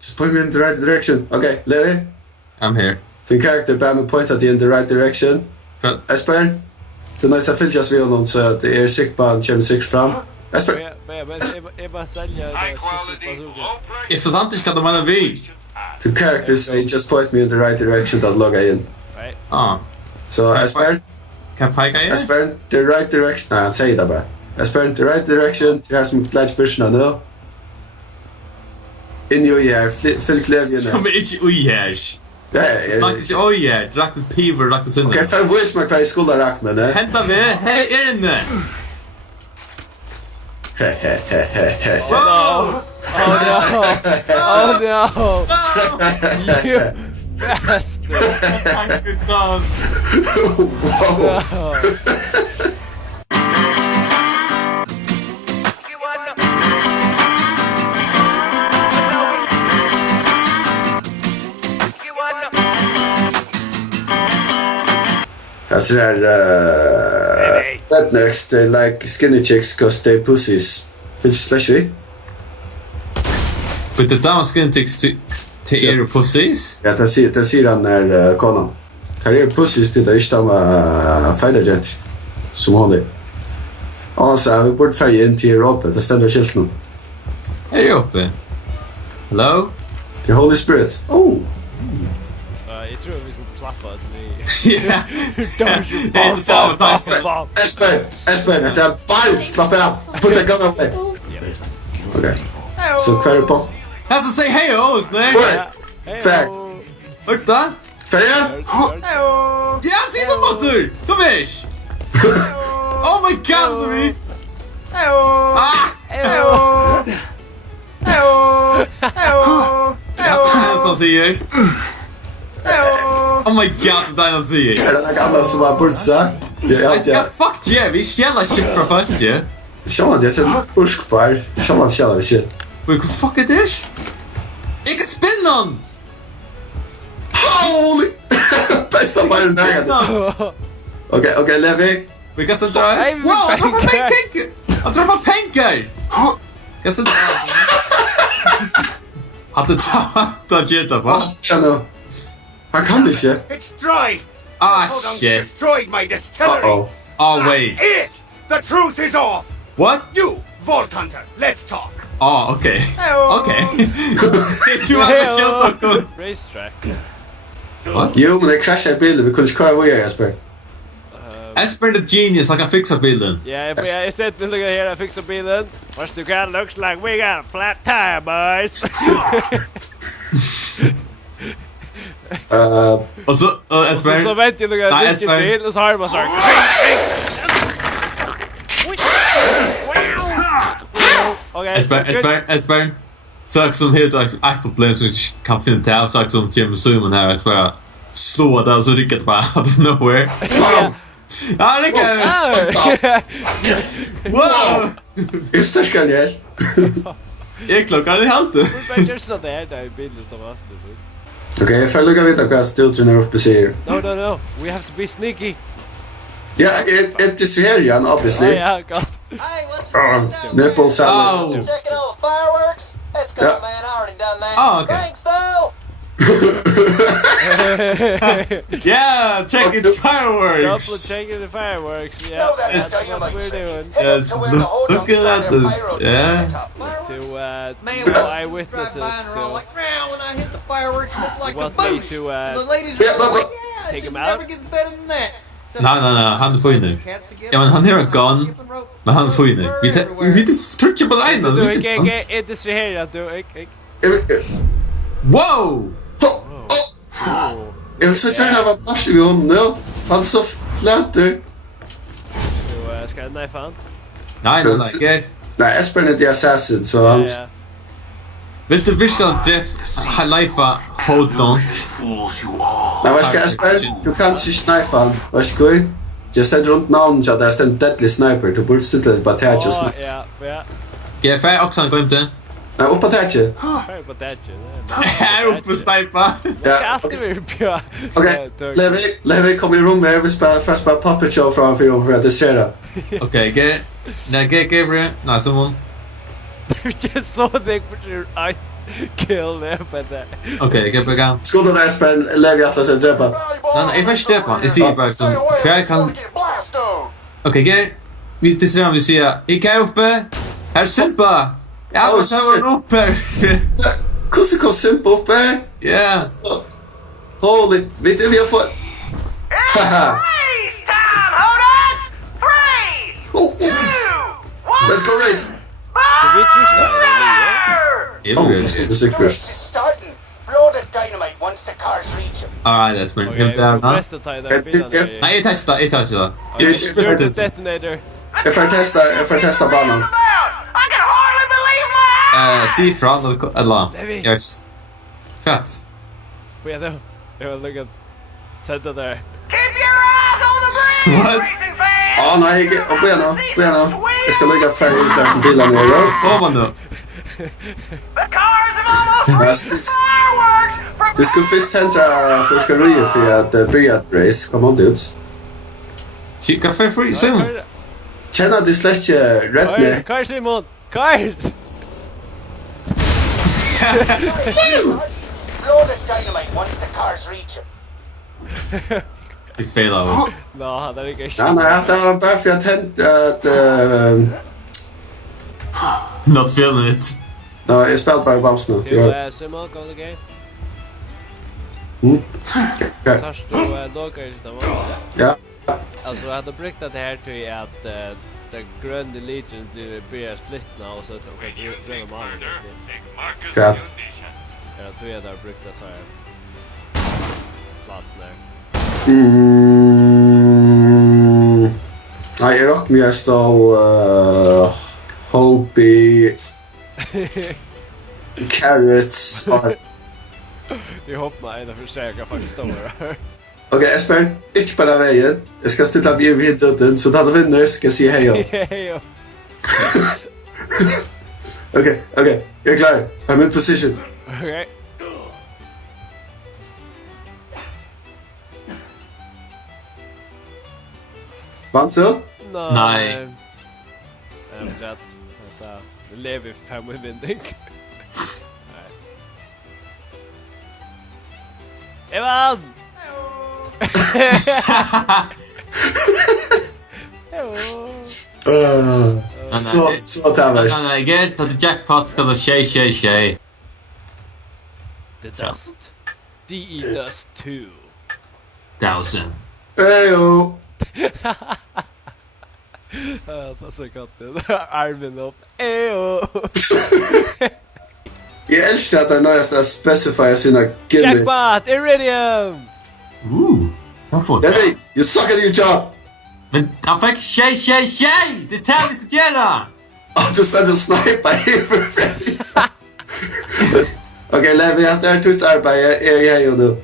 Just point me in the right direction. Okay, Levi. I'm here. Din character bad me point at in the right direction. Esper. Det är nice att fyljas vid honom så att det är sikt på han kommer sikt fram. Esper. Jag bara säljer If it's not, ska de vara vi. The character say just point me in the right direction that logga in. Right. So Esper. Kan peka in? Esper, the right direction. Nej, han säger det bara. Esper, the right direction. Det här som pledge personerna nu. In your year, fyllt levjen. Som är inte ojärs. Ja. Inte ojärs. Rakt ett piver, rakt ett sönder. Okej, för att visa mig vad jag skulle ha rakt med det. Hämta med. Hej, är inne. Oh no! Oh no! You bastard! Alltså det här... That next, they like skinny chicks cause they pussies. Finns slash vi? But the down skin takes to er pussies? Ja, det säger han när konan. Här är pussies till det är samma fighterjet som hon är. Alltså, vi borde färja in till Europa, det ständer skilt nu. Är det uppe? Hello? The Holy Spirit. Oh! Jag tror vi ska klappa till mig. Yeah. Det är inte samma tanke. Esper, det är ball! Slapp av! Put that gun away! Okej. Så kvar på. Jag ska säga hej och snäll. Fair. Hörta? Färja? Ja, se dem motor! Kom här! Oh my god, Louis! Jag som säger. Oh my god, det är någon säger. Är det något annat som har bort sagt? Jag ska fuck yeah, vi stjälar shit från först ju. Sjån, det är en urskpar. Sjån, stjälar vi shit. Wait, what fuck är det? Jag kan spinna den! Holy! Bästa bara den där. Okej, Levi. Vi kan sen dra. Wow, jag droppar pengar! Jag droppar pengar! Jag sen dra. Att det tar geta va? Ja, nu. Han kan det inte. It's dry! Ah Hodong's shit. destroyed my distillery! Uh-oh. Oh wait. It! The truth is off! What? You, Vault Hunter, let's talk! Oh, okay. Okay. Du har kört och Racetrack. What? Jo, men det kraschar i bilden. Vi kunde inte köra vad jag Esper. Esper the genius, han kan fixa bilden. Yeah, I said to look at here, I fix a bilen. First you got looks like we got a flat tire, boys. Och så, Esper. Så vet jag lugga vilken bil och så har man så här. Esper. Sak som helt ett problem som kan finna till. Sak som Símun här att bara slå där så rycker det bara out of nowhere. Ja, det kan. Wow! Just det, ska jag. Jag klockan i halten. Men det är så där i bilden som var stupid. Okej, jag får lugga vita vad stiltren är uppe säger. No. We have to be sneaky. Ja, ett distraherar obviously. Yeah, God. Hey, what's going on? Nipple salad. Oh. Checking all the fireworks? That's cool, Yeah. man. I already done that. Oh, okay. Thanks, though. Yeah, check it fireworks. Double checking the fireworks. Yeah, Know that that's until you what make we're sense. doing. Head Yes, up to where the whole look at dumpster that, pyro yeah. top. To Man, to drive eyewitnesses by and we're all to like, "Meow," when I hit the fireworks, it looked like want a me boost. to The ladies Yeah, were but- like, yeah, it take just him out? never gets better than that. So No, han får inne. Ja, men han har en gun. Men han får inne. Vi trycker på du den. är distraherad du. Wow! Jag vill så gärna vara plats i honom nu. Han är så flätter. Du ska jag knife han? Nej. Nej, Esper är inte assassin, så han... Vill du virkelig lifea Hodong? Nej, vad ska Esper? Du kan inte snipa han. Varsågod. Jag ställer runt namnet så att det är en deadly sniper. Du borde ställa ett batage och snipa. Ja. Ge färg också han glömde. Nej, upp batage. Färg på det. Här uppe snipa. Ja, okej. Okej, Levi kom i rum här. Vi spelar Puppet Show framför honom för att distrahera. Okej, Gabriel. Nej, Gabriel. Nej, Símun. Just så det på Kill det på det. Okej, jag kan börja. Skål där Espen, Levi Atlas och dräpa. Nej, jag först det på. Jag ser bara som kvar kan. Okej, Ger. Vi tillsammans vi ser. Jag är uppe. Här Simpa. Ja, vad var uppe? Kusse kom Simpa uppe. Ja. Holy, vet du vi har fått. Haha. Let's go race. Det vet ju inte. Det är säkert. starting. Blow the dynamite once the cars reach him. All right, that's been him down, huh? Nej, jag testar. Detonator. Jag får testa banan. See från eller yes. Fett. Får jag då? Jag har lyckats sätta där. What? Ja, nej, bueno. Jag ska lägga färg ut där som bilen är då. Vad man då? Du skulle först tänka forskariet för att börja ett race. Kom on, dudes. Chica för free Símun. Känna det släck rätt ner. Kar Símun! Kar! Blow the dynamite once the cars reach him. Vi failar. Nå, han är inte Ja, nej, det var bara för att Not feeling it. ja, jag spelar bara bams nu. Símun, kom det game. Okej. Först då dockar inte man. Ja. Alltså jag hade brukt det här till att den gröna legion blir slitna och så att de kan gröna mannen. Fett. Jag tror jag där brukt det så här. Platt där. Nej, jag rock mig stå Hoby Carrits. Jag hoppas att jag försöker faktiskt stå här. Okej, Espen, inte på den vägen. Jag ska ställa mig vid döden, så när du vinner ska jag säga hej. Hej. Okej, jag är klar. I'm in position. Okej. Vann så? Nej. Rätt. Vänta. Nu lever vi 5 i vinning. Nej. Evan! Så tävlar. Nej, Ger, att jackpot ska då tjej. The Dust. DE Dust 2. 1000. Hejo! Jag så katten. Armen upp. Ejo! Jag älskar att han nöjast specifiera sina gimmick. Jackpot! Iridium! Jag får Ja, det. nej, you suck at your job! Men han fick tjej! Det är det vi ska göra! Du ställer och snipar i för Freddy. Okej, Levi, att det är tufft arbete. Är jag här och nu?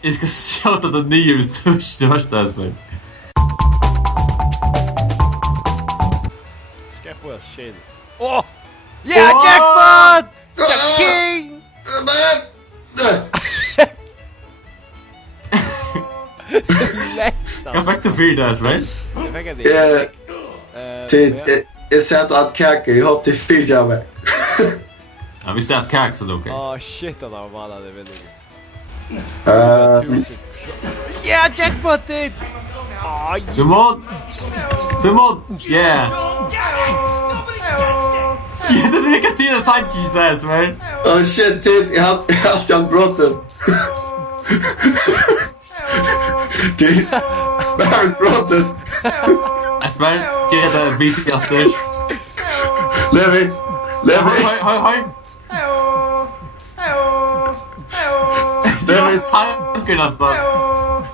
Jag ska shouta den nya största Espen. Ska jag få en shit? Åh! Yeah, jackpot! The king! Jag fick det 4 Espen. Jag fick det. Jag sätter att kaka, jag hoppas det fyra mig. Ja, visst är det kak så okej. Åh shit, han har vallat det väldigt. Yeah, jackpot it! Åh, Símun! Yeah! Jag vet inte vilka tiden Sanchez där Espen. Oh shit, tid, jag har alltid han brotten. Tid, jag har brotten. Espen, tjej det är bitigt efter. Levi! Hej! Det är sanker nästan.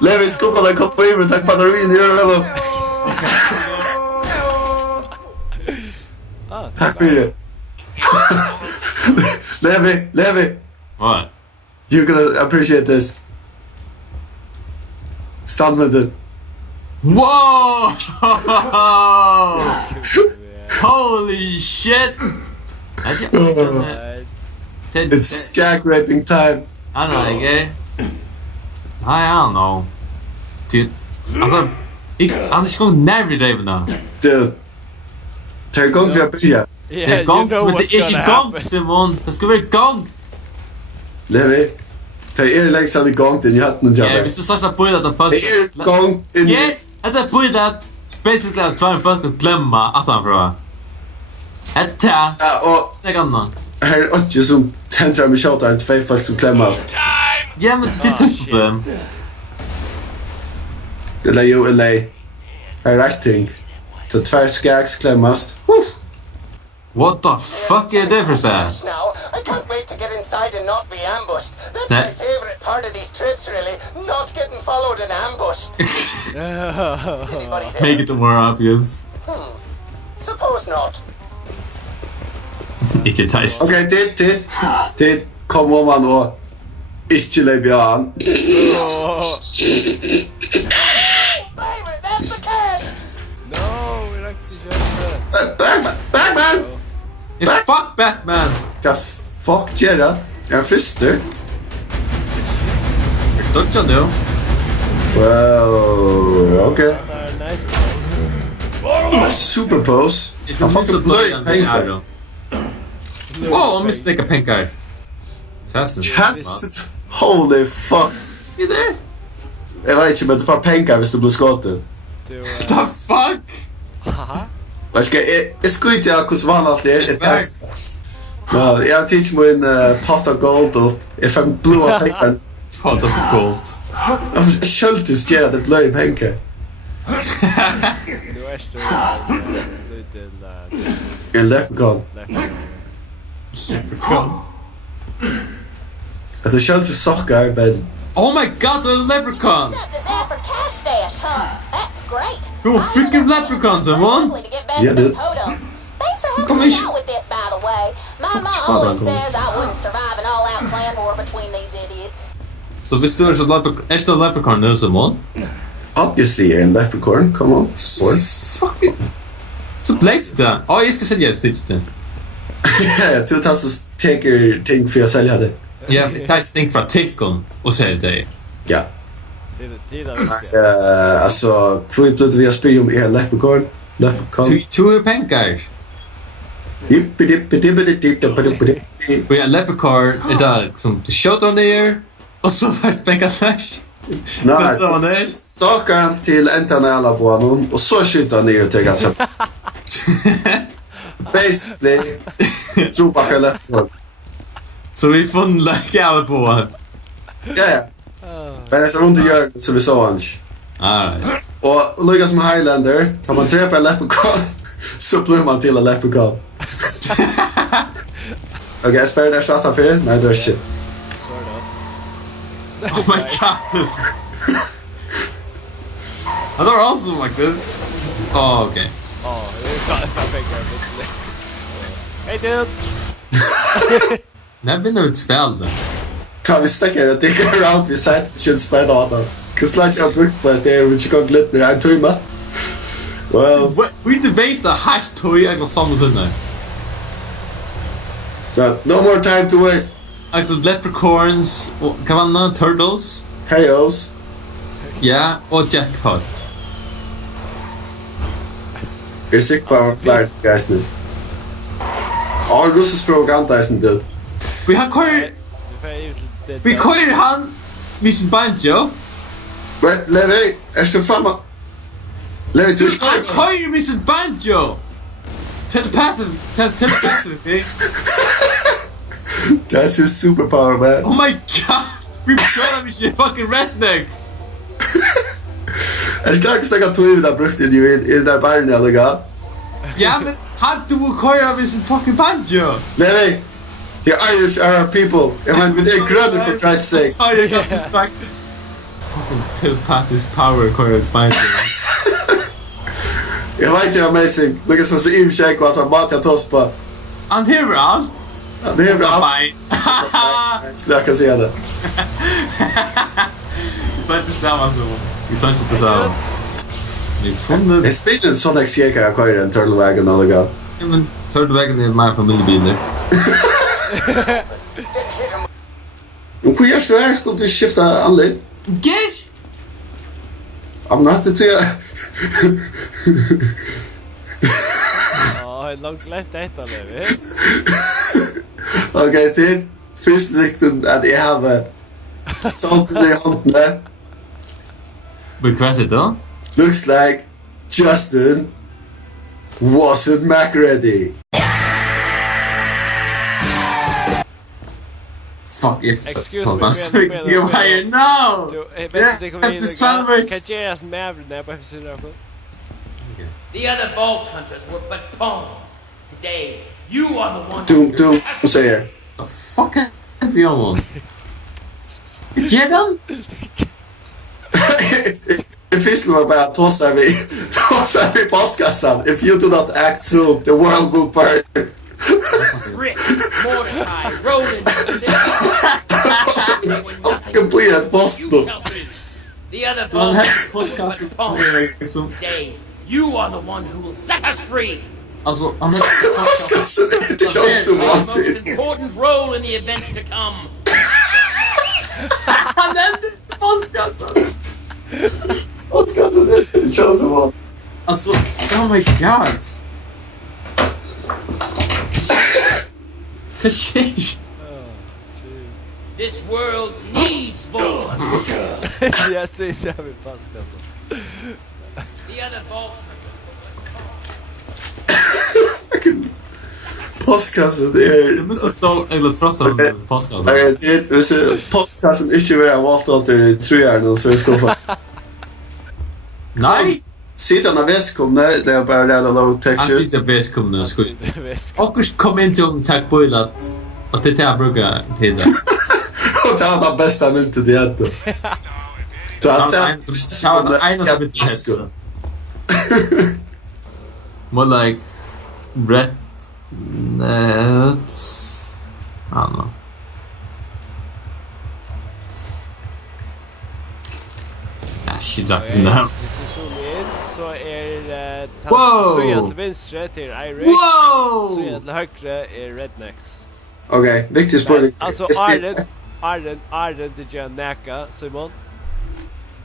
Levi, skål den kopp på Iver, tack Panarin, gör det då. Tack för det. Levi, What? you're gonna appreciate this. Stand med det. Whoa! Holy shit! It's skag raping time. I don't know, I don't know. Dude, alltså, annars går närmare dig då. Dude, tar igång för att börja. Yeah, Det är you gångt, know men what's det är gonna inte happen. gångt, Simon. Det ska vara gångt. Levi, det är liksom i gång till hatten Ja, jag. hvis du så på att folk... Det är gång in. Ja, det är på att basically att try folk att glömma att han bra. Ett ta. Ja, och Snägg annan. här är också som tändrar med shoutout till två folk som klämmas. Ja, men det tycker dem. Eller ju eller här är allting. Så tvär skags klämmas. What the fuck är det för så? Gosh, now, I can't wait to get inside and not be ambushed. That's Snap. my favorite part of these trips, really. Not getting followed and ambushed. Is anybody there? Make it more obvious. Suppose not. It's your taste. Okej, det kom om man och inte lägga an. Baby, that's the cash! No, we're actually Batman! Yeah, fuck Batman! Vad fuck gör det? Är han frister? Don't you know? Well, okej. nice. Super pose. It Han was the fucking blöj dog pengar. Oh, mistake a penkar. Assassin. Just holy fuck. You there? Jag vet inte, men du får pengar hvis du blir skottet. What the fuck? Haha. Vad ska jag skjuter jag hur van allt är. back. Ja, jag teach mig en pot of gold och jag får blåa pengar. What of gold. Jag költes göra det blöj pengar. Du är stor. Liten En leprechaun. Att det költes sockar, men Oh my god, the leprechaun! Up is there for cash stash, huh? That's great. Go freaking leprechauns, Simon! To get back Yeah, to these dude. hodunks. Thanks for Come helping me on, out with this, by the way. My mom spot always on, says I wouldn't survive an all-out clan war between these idiots. Så hvis du så leprechaun nu, Simon? obviously you're in leprechaun, come on. Or Fuck it. Så blekt det. Ja, jag ska sälja stitch det. du tar så taker ting för att sälja det. Ja, ta stink från tickon och säg det. Ja. Tida. Alltså, kvart blev vi spela om er leprechaun. Leprechaun. Två penkar. Och jag leprechaun är där som shot on there. Och så var penkar där. Nej, Så där. stakar han till ändan av alla banan och så skjuter han ner och tar ganska. Basically, tror bara själv leprechaun. Så vi får lägga alla på han. Ja. Men jag ska inte göra så vi sa hans. Alright. Och lika som Highlander, tar man träffar en leprechaun så blir man till en leprechaun. Okej, jag spärrar där startar för det. Nej, det är shit. Oh my god, this. I thought awesome like this. Oh, okay. Oh, det är Hey dude. När vinner vi ett spel då? Tar vi stäcker, jag tänker around vid sight spärrar av dem. Kuslag jag brukt på att det är vi inte kan glitna en timme. Well, We debased the hash toy jag samlat in där. so, no more time to waste. Alltså leprechauns och kan man turtles? Hejos. Ja, och jackpot. Är du säker på att han flär guys nu? Ja, russisk propaganda är inte det. Vi har kvar... Vi kvar han vid sin banjo. Men Levi, är du framme? Levi, du Han kvar vid sin banjo! Telepathic, okay? That's his superpower, man. Oh my god! We trying to be fucking rednecks! Är det klart att snacka tog där brukt i det där barnen eller gott? Ja, men han du kvar vid sin fucking banjo! Levi, the Irish are our people. Jag menar, med det gröna for Christ's sake. Sorry, I got distracted. Fucking telepathic power kvar vid banjo. Jag vet det är amazing. Lucas som så imshake och alltså mat jag tos på. Han hever han! Det är bra. Bye! Skulle jag kunna säga det. Vi tar inte stämma så. Vi tar inte stämma. Vi funnet... Jag spelar en sån exekar jag kör i en Turtlewagon eller gott. Ja, men Turtlewagon är mer familjebilar. Och hur görs du här? Skulle du skifta anled? Get! I'm not the two. Ja, har långt left detta Levi. Okej, tid. Först riktigt att jag har sånt i handen. Men vad är det då? Looks like Justin wasn't Mac ready. Fuck if Excuse me, Thomas men- tryckte you higher. No! Jo, vet Yeah, du, det kommer in the sandwich. kan göras med när på fyra på. The other vault hunters were but pawns. Today, you are the one Du säger. The fuck can't be on one. It's Jedan? Det finns nog bara tossar vi postkassan. If you do not act soon, the world will burn. Rick, Mordecai, Roland, Completed post. you shall be. The other Man vault här hunters were postkassan but pawns. liksom... Today, you are the one who will set us free. Alltså, han har Postkassan är inte känns som The most vanligt. important role in the events to come. Han nämnde postkassan! Postkassan är inte känns som vanligt. Alltså, oh my god! Kanske... This world needs vault hunters. Jag ser jag vill paska. The other vault Postkassan Du är... måste stå eller trösta dem med postkassan. Okej, tid. Hvis postkassan inte vill ha valt allt i tröjan så är det skuffa. Nej! Sitter han av väskomna, det är bara det low Han textures. sitter bäst kom nu skit. Det vet. Och kom inte om tack på att det här brukar hända. Och det var den bästa myntet i ett. Så han säger... En som inte heter. More like red nuts. I don't know. Shit, that's now. Hvis vi zoomer in så är Wow! Sujan till vänstra till Irish. Wow! Sujan till högra är Rednecks. Okej, viktig spårning. Alltså Arden till Jan Naka, Simon.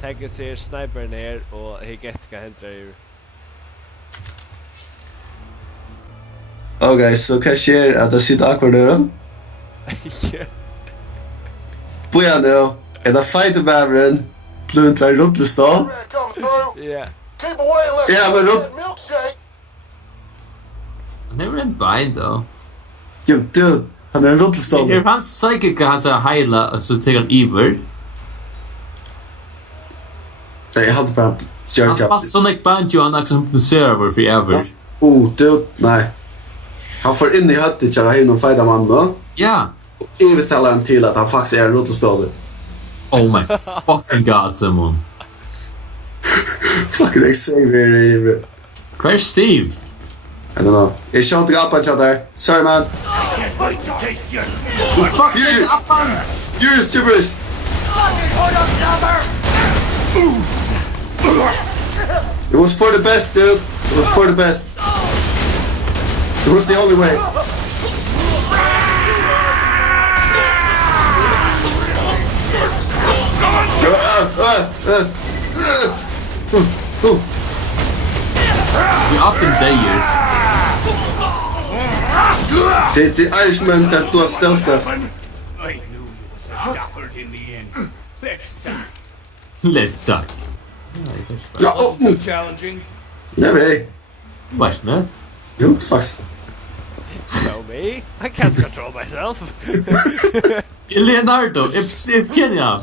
Tänker sig sniper ner och Higetka hämtar ur. Okej, så vad sker att det sitter akkurat nu då? Boja nu, är det fighter-bävren pluntlar ruttlestad? Come through. Ja. Keep away unless Yeah, you but get look- that milkshake. Never in bind though. Jo, du, han är en ruttlestad. If han psychic han så heila och så tar han iver. Nej, jag hade bara Han jerkat. spelar Sonic Banjo han också hypnotiserar över forever. Du, nej. Han får in i höttet till att ha fighta man då. Ja. Invitala han till att han faktiskt är en ruttlestad. Oh my fucking god, Símun. Fucking Xavier i... Where's Steve? I don't know. Jag kör inte grabbar till där. Sorry man. Du fucking You- appan! Use gibberish. It was for the best, dude. It was for the best. It was the only way. We up in days. Det är Irishman that du har ställt det. I knew you was a duffard in the end. Let's talk. Let's talk. Ja, So challenging. nej men. What's man? Jo, faktiskt. So me? I can't control myself. Leonardo, if Kenya.